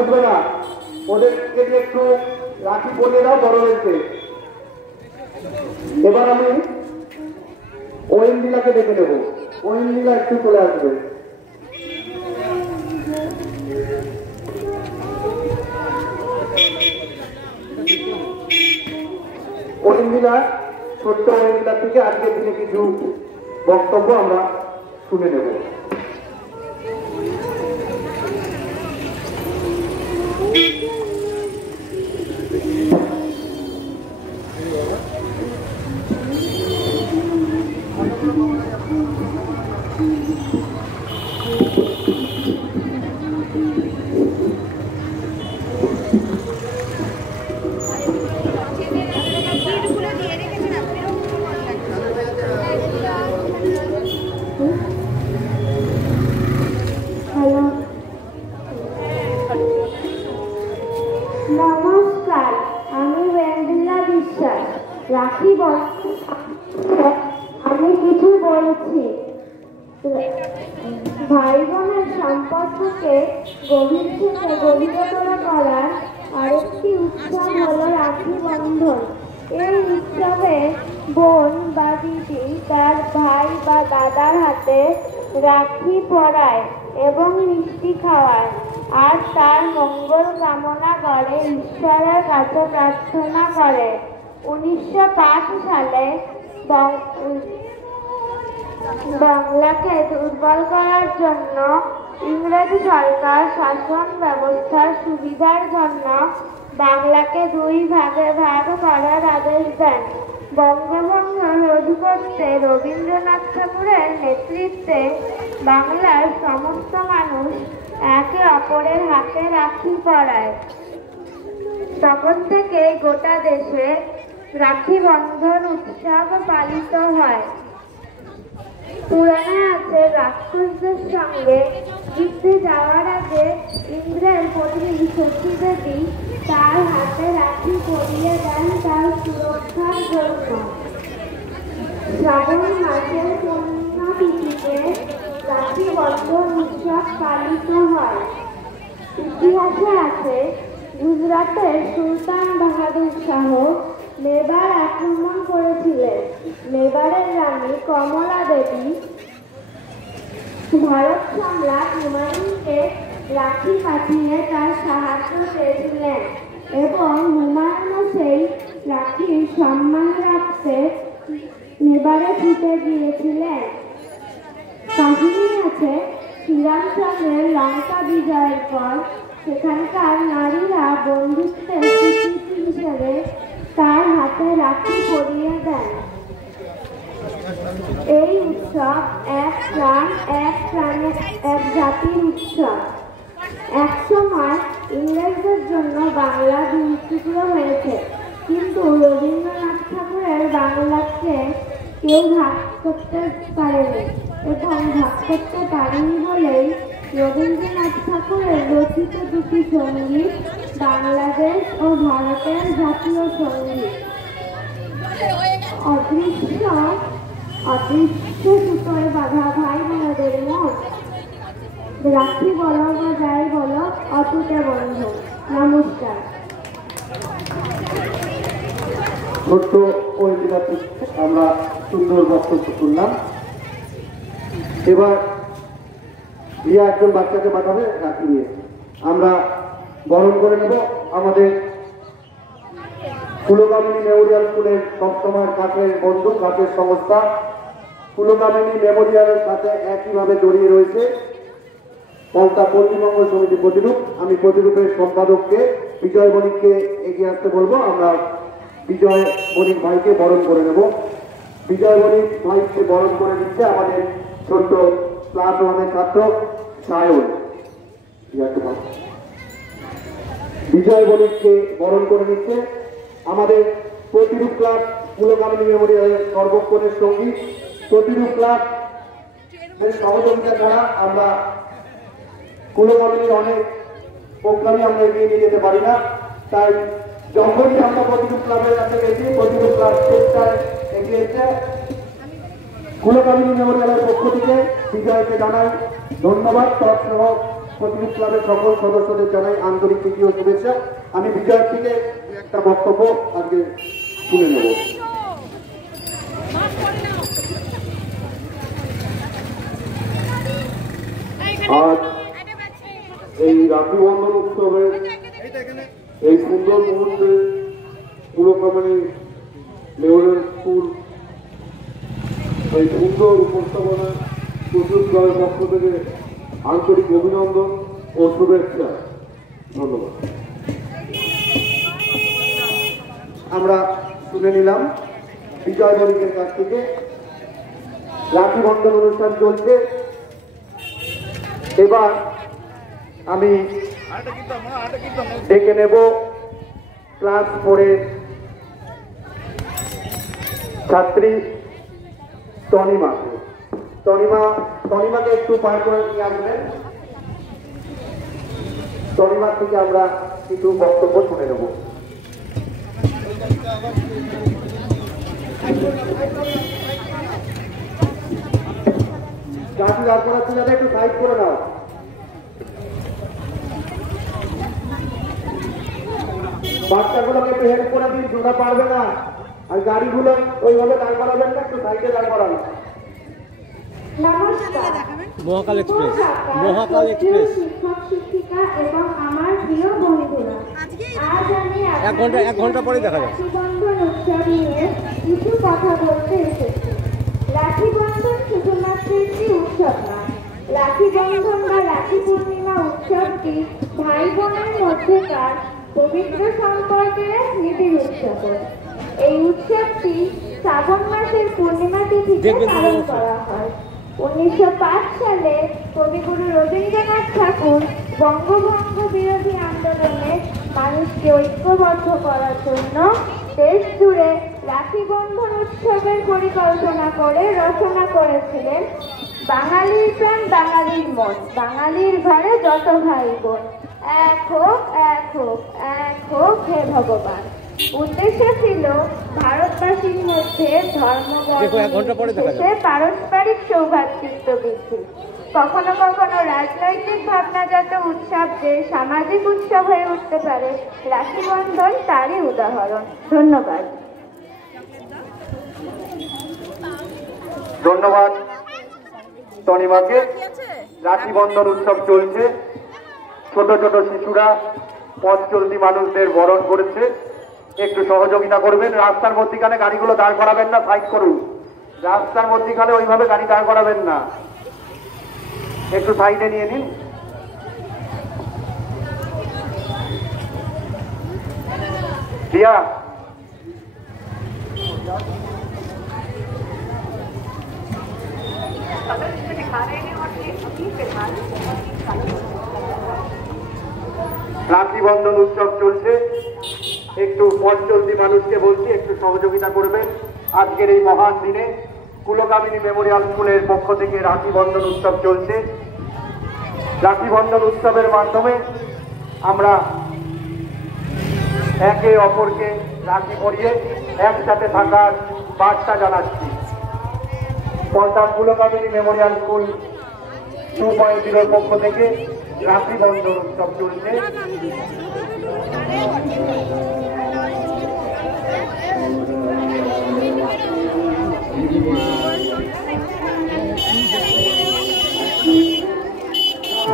উঠবে না, ওদেরকে একটু রাখি পরিয়ে দাও বড়দেরকে। এবার আমি ঐন্দিলাকে ডেকে নেব, ঐন্দিলা একটু চলে আসবে। ঐন্দিলা, ছোট্ট ঐন্দিলা থেকে আজকের দিনে কিছু বক্তব্য আমরা শুনে নেব। নমস্কার, আমি ঐন্দিলা বিশ্বাস। রাখি আমি কিছু বলছি। ভাই বোনের সম্পর্ককে গভীর থেকে গভীরতর করার আরেকটি উৎসব হলো রাখি বন্ধন। এই উৎসবে বোন বা দিদি তার ভাই বা দাদার হাতে রাখি পরায় এবং মিষ্টি খাওয়ায় আর তার মঙ্গল কামনা করে, ঈশ্বরের কাছে প্রার্থনা করে। 1905 সালে বাংলাকে দুর্বল করার জন্য ইংরেজ সরকার শাসন ব্যবস্থার সুবিধার জন্য বাংলাকে 2 ভাগে ভাগ করার আদেশ দেন। বঙ্গভঙ্গ রোধ করতে রবীন্দ্রনাথ ঠাকুরের নেতৃত্বে বাংলার সমস্ত মানুষ একে অপরের হাতে রাখি পরায়। তখন থেকে গোটা দেশে রাখি বন্ধন উৎসব পালিত হয়। পুরাণে আছে, রাক্ষসদের সঙ্গে যুদ্ধে যাওয়ার আগে ইন্দ্রের পত্নী সতী দেবী তার হাতে রাখি পরিয়ে দেন তার সুরক্ষার জন্য। শ্রাবণ মাসের পূর্ণিমা তিথিতে রাখি বন্ধন উৎসব পালিত হয়। ইতিহাসে আছে, গুজরাটের সুলতান বাহাদুর শাহ মেবার আক্রমণ করেছিলেন। মেবারের রানী কমলা দেবী ভারত সম্রাট হুমায়ুনকে রাখি পাঠিয়ে তার সাহায্য চেয়েছিলেন এবং হুমায়ুনও সেই রাখির সম্মান রাখতে মেবারে ছুটে গিয়েছিলেন। কাহিনী আছে, শ্রীরামচন্দ্রের লঙ্কা বিজয়ের পর সেখানকার নারীরা বন্ধুত্বের স্বীকৃতি হিসেবে তার হাতে রাখি পরিয়ে দেন। এই উৎসব এক প্রাণ এক প্রাণে এক জাতির উৎসব। একসময় ইংরেজদের জন্য বাংলা 2 টুকরো হয়েছে, কিন্তু রবীন্দ্রনাথ ঠাকুরের বাংলাকে কেউ ভাগ করতে পারেনি এবং ভাগ করতে পারেনি বলেই রবীন্দ্রনাথ ঠাকুরের রচিত 2টি সঙ্গীত বাংলাদেশ ও ভারতের জাতীয় সঙ্গীত। অদৃশ্য সুতোয় বাঁধা ভাই বোনদের মন, রাখি বলো বা যাই বলো, অটুটে বন্ধন। নমস্কার। ছোট্ট ঐন্দিলা আমরা সুন্দর বক্তব্য শুনলাম। এবার রিয়া একজন বাচ্চাকে পাঠাবে রাখি নিয়ে, আমরা বরণ করে নেব। আমাদের কুলকামিনী মেমোরিয়াল স্কুলের সবসময় কাছের বন্ধু, কাছের সংস্থা কুলকামিনী মেমোরিয়ালের সাথে একইভাবে জড়িয়ে রয়েছে পলতা পল্লীমঙ্গল সমিতি প্রতিরূপ। আমি প্রতিরূপের সম্পাদককে বিজয় বণিককে এগিয়ে আসতে বলবো। আমরা বিজয় বণিক ভাইকে বরণ করে নেব। বিজয় বণিক ভাইকে বরণ করে নিচ্ছে আমাদের ছোট্ট ক্লাস 1-এর ছাত্র সায়ন। বিজয় বণিককে বরণ করে নিচ্ছে আমাদের প্রতিরূপ ক্লাব কুলকামিনী মেমোরিয়ালের সর্বক্ষণের সঙ্গী। প্রতিরূপ ক্লাব সহযোগিতা ছাড়া আমরা কুলকামিনীর অনেক প্রোগ্রামে আমরা এগিয়ে নিয়ে যেতে পারি না। তাই যখনই আমরা প্রতিরূপ ক্লাবের কাছে গেছি, প্রতিরূপ ক্লাব চেষ্টায় এগিয়েছে। কুলকামিনী মেমোরিয়ালের পক্ষ থেকে বিজয়কে জানাই ধন্যবাদ। তৎসহ প্রতিনিধি ক্লাবের সকল সদস্যদের জানাই আন্তরিক প্রীতি ও শুভেচ্ছা। আমি বিজয়ের থেকে একটা বক্তব্য আজকে শুনে নেব। আজ এই রাখি বন্ধন উৎসবের এই সুন্দর মুহূর্তে পুরোকামানি মেমোরিয়াল স্কুল এই সুন্দর উপস্থাপনা প্রস্তুত করার পক্ষ থেকে আন্তরিক অভিনন্দন ও শুভেচ্ছা। ধন্যবাদ। আমরা শুনে নিলাম বিজয় বণিকের কাছ থেকে। রাখি বন্ধন অনুষ্ঠান চলছে। এবার আমি ডেকে নেব ক্লাস 4-এর ছাত্রী তনিমাকে। তনিমাকে একটু পার করে নিয়ে আসবেন। তনিমার থেকে আমরা কিছু বক্তব্য শুনে নেব। গাড়ি দাঁড় করাচ্ছি যাতে একটু সাইড করে নাও। বাচ্চাগুলোকে একটু হেল্প করে দিন, তোমরা পারবে না। আর গাড়িগুলো ওইভাবে দাঁড় করাবেন না, একটু সাইডে দাঁড় করাবেন। নমস্কার। মহাকাল এক্সপ্রেস, মহাকাল এক্সপ্রেস। শিক্ষক শিক্ষিকা এবং আমার প্রিয় বন্ধুরা, আজ আমি 1 ঘন্টা পরে দেখা যাবে। রাখি বন্ধন উৎসব নিয়ে কিছু কথা বলতে এসেছি। রাখি বন্ধন শুধুমাত্র একটি উৎসব নয়। রাখি বন্ধন বা রাখি পূর্ণিমা উৎসবটি ভাই বোনের মধ্যেকার পবিত্র সম্পর্কের এক নিবিড় উৎসব। এই উৎসবটি শ্রাবণ মাসের পূর্ণিমা তিথিতে পালন করা হয়। 1905 সালে কবিগুরু রবীন্দ্রনাথ ঠাকুর বঙ্গভঙ্গ বিরোধী আন্দোলনে মানুষকে ঐক্যবদ্ধ করার জন্য দেশ জুড়ে রাখি বন্ধন উৎসবের পরিকল্পনা করে রচনা করেছিলেন বাঙালির প্রাণ বাঙালির মন, বাঙালির ঘরে যত ভাই বোন, এক হোক এক হোক এক হোক হে ভগবান। উদ্দেশ্য ছিল ভারতবাসীর মধ্যে পারস্পরিক সৌভ্রাতৃত্ব বৃদ্ধি। কখনো কখনো রাজনৈতিক ভাবনাজাত উৎসব যে সামাজিক উৎসব হয়ে উঠতে পারে, রাখি বন্ধন তারই উদাহরণ। ধন্যবাদ। ধন্যবাদ তনিমাকে। রাখি বন্ধন উৎসব চলছে। ছোট ছোট শিশুরা পথ চলতি মানুষদের বরণ করেছে। একটু সহযোগিতা করবেন। রাস্তার মধ্যিখানে গাড়িগুলো দাঁড় করাবেন না, সাইড করুন। রাস্তার মধ্যিখানে ওইভাবে গাড়ি দাঁড় করাবেন না, একটু সাইডে নিয়ে নিন। দিয়া রাখি বন্ধন উৎসব চলছে। একটু পথ চলতি মানুষকে বলছি একটু সহযোগিতা করবেন। আজকের এই মহান দিনে কুলকামিনী মেমোরিয়াল স্কুলের পক্ষ থেকে রাখি বন্ধন উৎসব চলছে। রাখি বন্ধন উৎসবের মাধ্যমে আমরা একে অপরকে রাখি পরিয়ে একসাথে থাকার বার্তা জানাচ্ছি। পলতার কুলকামিনী মেমোরিয়াল স্কুল 2.0 পক্ষ থেকে রাখি বন্ধন উৎসব চলছে।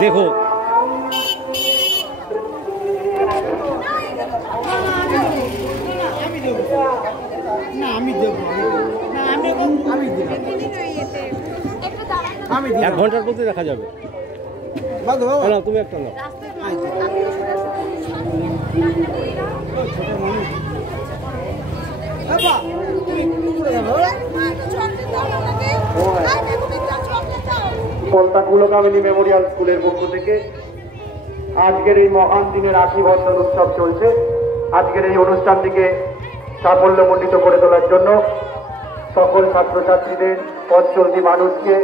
দেখো আমি দেবো 1 ঘন্টার মধ্যে দেখা যাবে। না তুমি একটা নাও। পলতা কুলকামিনী মেমোরিয়াল স্কুলের পক্ষ থেকে আজকের এই মহান দিনে রাখি বন্ধন উৎসব চলছে। আজকের এই অনুষ্ঠানটিকে সাফল্যমণ্ডিত করে তোলার জন্য সকল ছাত্রছাত্রীদের, পথ চলতি মানুষকে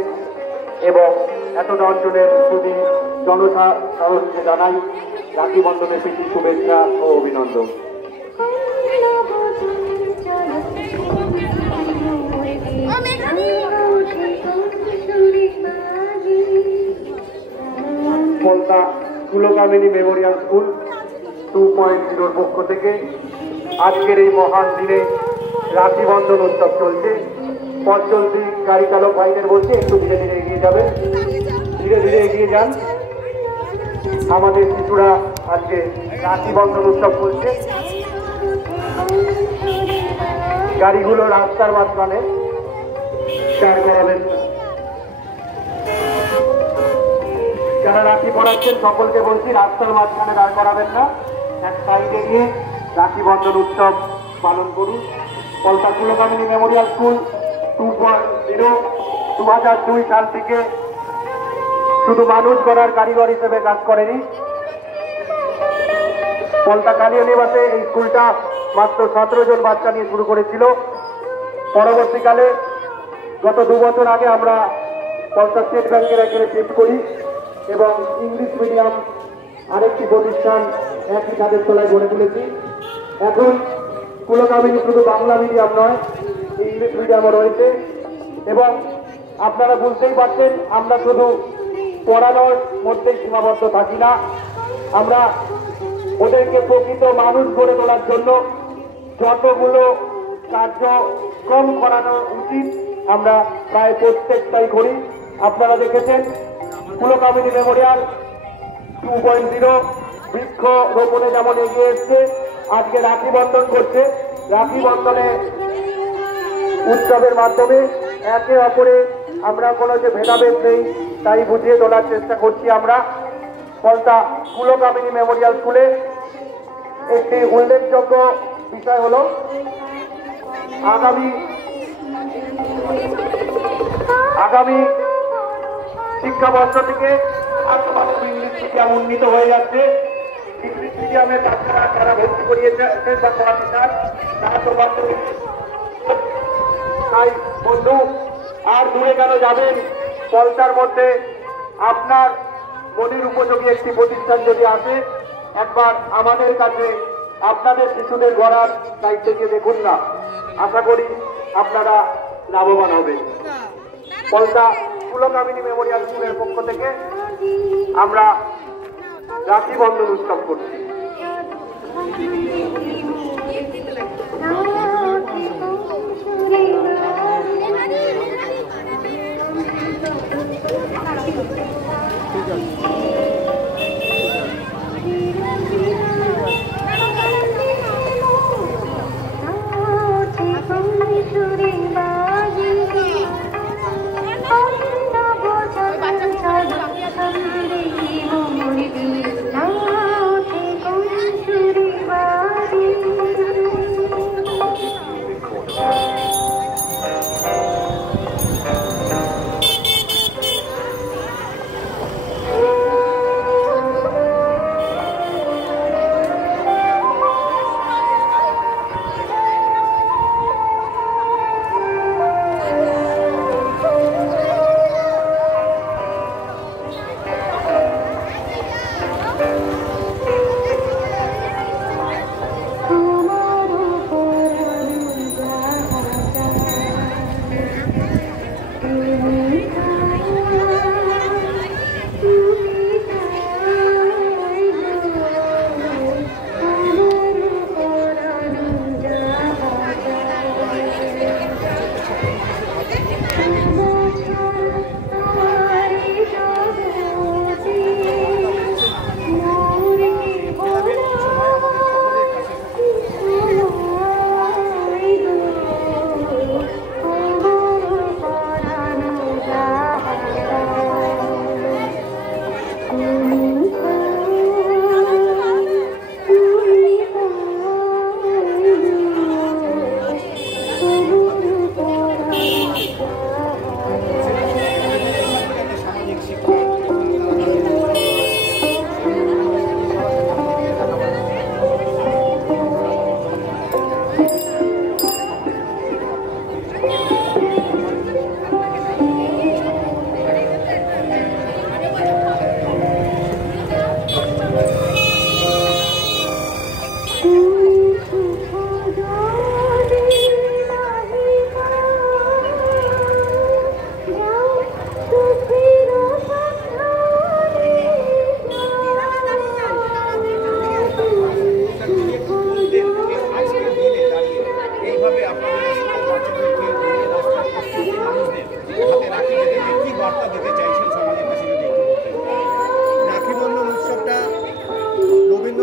এবং এত অঞ্চলের খুবই জনসাধারণকে জানাই রাখি বন্ধনের প্রীতি শুভেচ্ছা ও অভিনন্দন। পলতা কুলকামিনী মেমোরিয়াল স্কুল 2.0 পক্ষ থেকে আজকের এই মহান দিনে রাখি বন্ধন উৎসব চলছে। পথ চলতি গাড়ি চালক ভাইদের বলছে একটু ধীরে ধীরে এগিয়ে যাবেন, ধীরে ধীরে এগিয়ে যান। আমাদের শিশুরা আজকে রাখি বন্ধন উৎসব করছে। গাড়িগুলো রাস্তার মাঝখানে দাঁড় করাবেন। যারা রাখি পড়াচ্ছেন সকলকে বলছি রাস্তার মাঝখানে দাঁড় করাবেন না, এক সাইডে গিয়ে রাখি বন্ধন উৎসব পালন করুন। পলতা কুলকামিনী মেমোরিয়াল স্কুল 2.0 2002 সাল থেকে শুধু মানুষ গড়ার কারিগর হিসেবে কাজ করেনি। পলতা কালীয় নিবাসে এই স্কুলটা মাত্র 17 জন বাচ্চা নিয়ে শুরু করেছিল। পরবর্তীকালে গত 2 বছর আগে আমরা পলতা স্টেট ব্যাংকের এখানে শিফট করি এবং ইংলিশ মিডিয়াম আরেকটি প্রতিষ্ঠান একই ছাদের তলায় গড়ে তুলেছি। এখন কুলকামিনী শুধু বাংলা মিডিয়াম নয়, ইংলিশ মিডিয়ামও রয়েছে। এবং আপনারা বুঝতেই পারছেন আমরা শুধু পড়ানোর মধ্যেই সীমাবদ্ধ থাকি না, আমরা ওদেরকে প্রকৃত মানুষ গড়ে তোলার জন্য যতগুলো কার্যক্রম করানো উচিত আমরা প্রায় প্রত্যেকটাই করি। আপনারা দেখেছেন কুলকামিনী মেমোরিয়াল 2.0 বৃক্ষ রোপণে যেমন এগিয়ে এসছে, আজকে রাখি বন্ধন করছে। রাখি বন্ধনে উৎসবের মাধ্যমে একে অপরে আমরা কোনো যে ভেদাভেদ নেই তাই বুঝিয়ে তোলার চেষ্টা করছি। আমরা পলতা কুলকামিনী মেমোরিয়াল স্কুলে একটি উল্লেখযোগ্য বিষয় হলো আগামী শিক্ষাবর্ষ থেকে ইংলিশ মিডিয়াম উন্নীত হয়ে যাচ্ছে। ইংলিশ মিডিয়ামের বাচ্চারা যারা ভর্তি করিয়েছে বা করাতে চান তারা তো তাই বন্ধু আর দূরে কেন যাবেন, পলতার মধ্যে আপনার মনের উপযোগী একটি প্রতিষ্ঠান যদি আসে একবার আমাদের কাছে আপনাদের শিশুদের গড়ার দায়িত্ব দিয়ে দেখুন না, আশা করি আপনারা লাভবান হবেন। পলতা কুলকামিনী মেমোরিয়াল স্কুলের পক্ষ থেকে আমরা রাখি বন্ধন উৎসব করছি।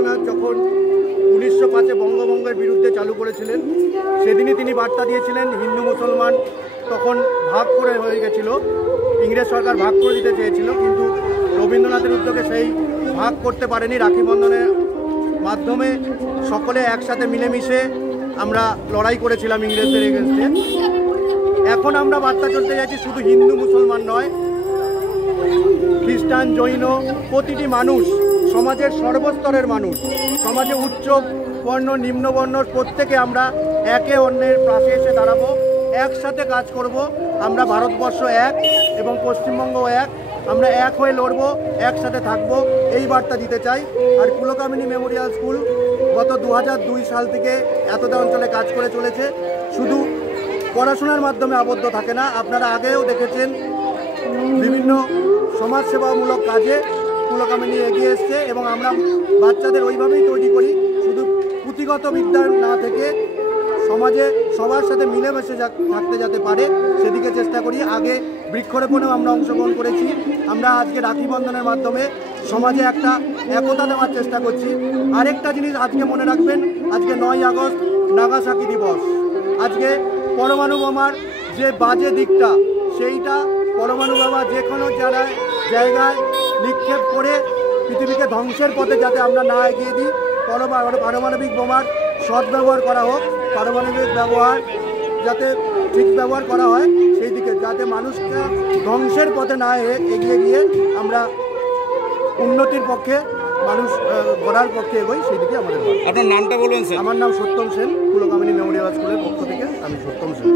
রবীন্দ্রনাথ যখন 1905-এ বঙ্গভঙ্গের বিরুদ্ধে চালু করেছিলেন, সেদিনই তিনি বার্তা দিয়েছিলেন হিন্দু মুসলমান তখন ভাগ করে হয়ে গেছিল, ইংরেজ সরকার ভাগ করে দিতে চেয়েছিল, কিন্তু রবীন্দ্রনাথের উদ্যোগে সেই ভাগ করতে পারেনি। রাখি বন্ধনের মাধ্যমে সকলে একসাথে মিলেমিশে আমরা লড়াই করেছিলাম ইংরেজদের এগেনস্টে। এখন আমরা বার্তা চলতে যাচ্ছি শুধু হিন্দু মুসলমান নয়, খ্রিস্টান জৈন প্রতিটি মানুষ, সমাজের সর্বস্তরের মানুষ, সমাজে উচ্চ বর্ণ নিম্নবর্ণ প্রত্যেকে আমরা একে অন্যের পাশে এসে দাঁড়াবো, একসাথে কাজ করব। আমরা ভারতবর্ষ এক এবং পশ্চিমবঙ্গ এক, আমরা এক হয়ে লড়বো, একসাথে থাকবো, এই বার্তা দিতে চাই। আর কুলকামিনী মেমোরিয়াল স্কুল গত 2002 সাল থেকে এতটা অঞ্চলে কাজ করে চলেছে। শুধু পড়াশোনার মাধ্যমে আবদ্ধ থাকে না, আপনারা আগেও দেখেছেন বিভিন্ন সমাজসেবামূলক কাজে কুলকামিনী এগিয়ে এসছে এবং আমরা বাচ্চাদের ওইভাবেই তৈরি করি, শুধু পুঁথিগত বিদ্যা না থেকে সমাজে সবার সাথে মিলেমিশে থাকতে যাতে পারে সেদিকে চেষ্টা করি। আগে বৃক্ষরোপণেও আমরা অংশগ্রহণ করেছি। আমরা আজকে রাখি বন্ধনের মাধ্যমে সমাজে একটা একতা দেওয়ার চেষ্টা করছি। আরেকটা জিনিস আজকে মনে রাখবেন, আজকে 9ই আগস্ট নাগাসাকি দিবস। আজকে পরমাণু বোমার যে বাজে দিকটা, সেইটা পরমাণু বোমা যে কোনো জায়গায় নিক্ষেপ করে পৃথিবীকে ধ্বংসের পথে যাতে আমরা না এগিয়ে দিই, পারমাণবিক বোমার সদ্ব্যবহার করা হোক, পারমাণবিক ব্যবহার যাতে ঠিক ব্যবহার করা হয় সেই দিকে, যাতে মানুষকে ধ্বংসের পথে না এগিয়ে গিয়ে আমরা উন্নতির পক্ষে মানুষ গড়ার পক্ষে এগোই, সেই দিকে আমাদের। আপনার নামটা বলবেন স্যার? আমার নাম সত্যম সেন, কুলকামিনী মেমোরিয়াল স্কুলের পক্ষ থেকে আমি সত্যম সেন।